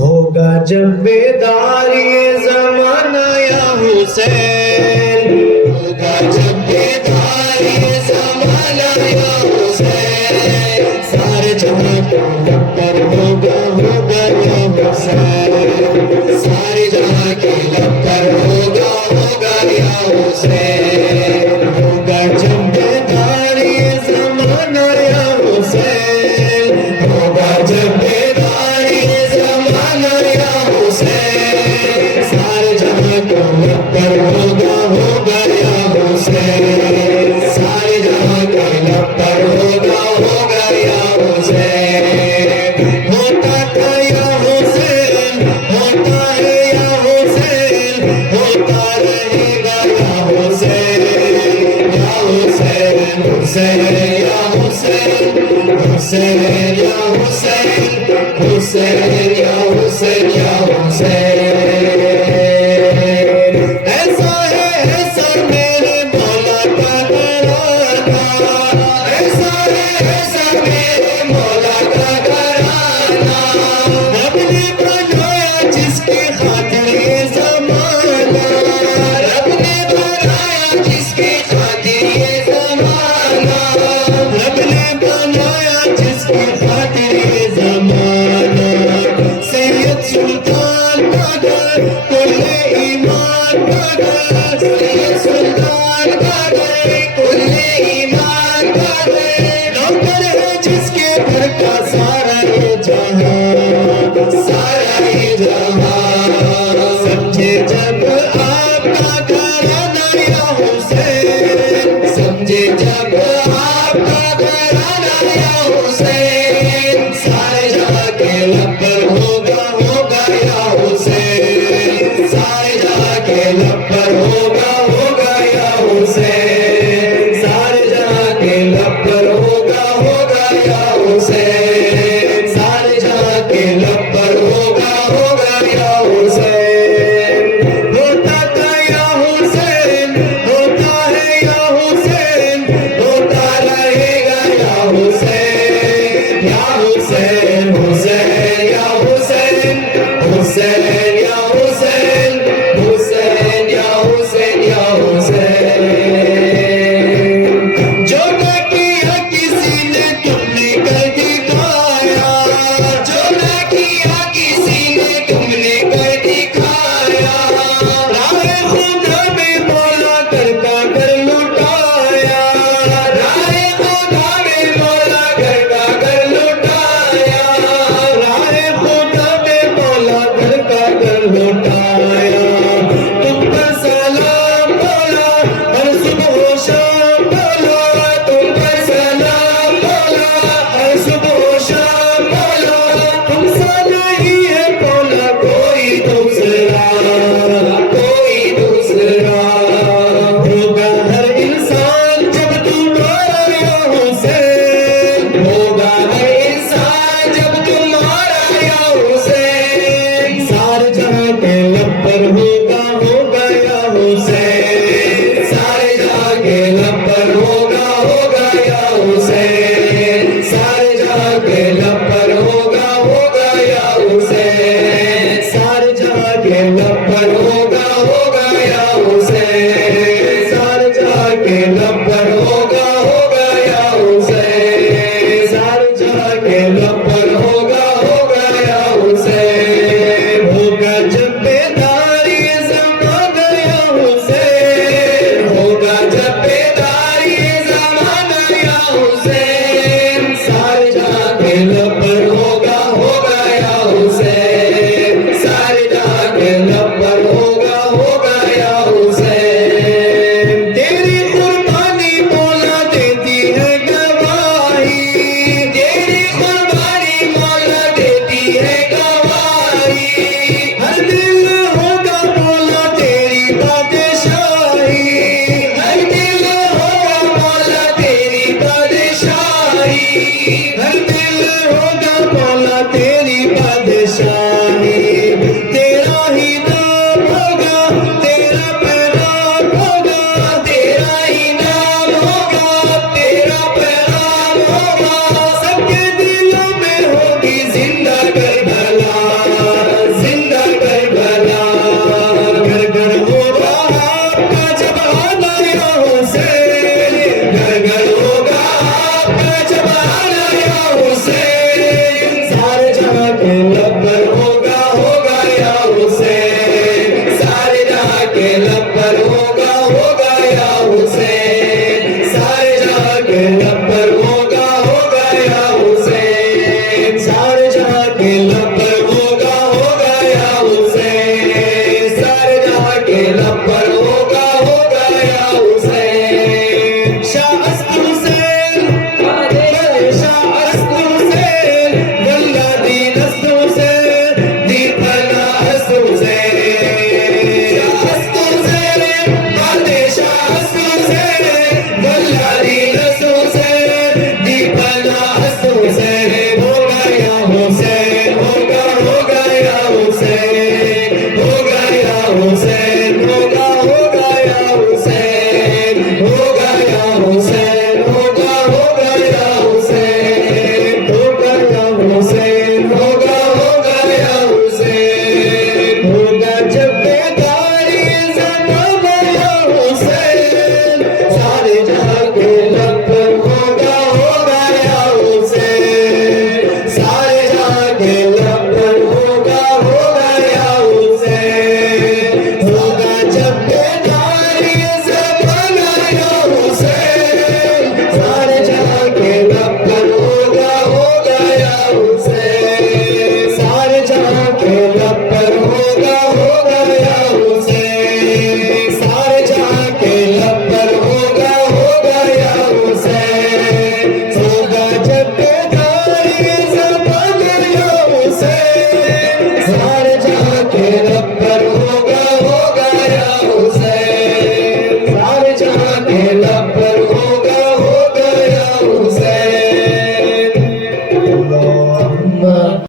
होगा जब बेदार ये ज़माना या हुसैन, होगा जब बेदार ये ज़माना या हुसैन, सारे जहां को लपर होगा या हुसैन, सारे जहां के लपर होगा या हुसैन, होगा जब बेदार ये ज़माना या हुसैन, होगा जब बेदार ये ज़माना या हुसैन, सारे जहां को लपर होगा या हुसैन, सारे जहां के लपर होगा या हुसैन, होता था या हुसैन, होता है या हुसैन, होता रहेगा या हुसैन, हुसैन या हुसैन, हुसैन या हुसैन, हुसैन या हुसैन या हुसैन। ऐसा है ऐसा मेरे मौला का घराना, ऐसा है ऐसा मेरे मौला का घराना, रब ने बनाया जिसकी खातिर ये ज़माना, रब ने बनाया जिसकी खातिर ये ज़माना, रब ने बनाया जिसकी खातिर ये ज़माना, सैयद सुल्तान का घर कुल्ले ईमान का घर, सैयद सुल्तान का घर कुल्ले ईमान का घर, नौकर है जिसके घर का सारा ये जहां, सारा ये जहां, समझे जब आपका घराना या हुसैन, समझे जब आपका घराना या हुसैन, सारे जहां के लपर होगा या हुसैन, सारे जहां के लपर होगा या हुसैन, सारे जहां के लपर होगा या हुसैन, सारे जहां के लपर होगा या हुसैन, होता था या हुसैन,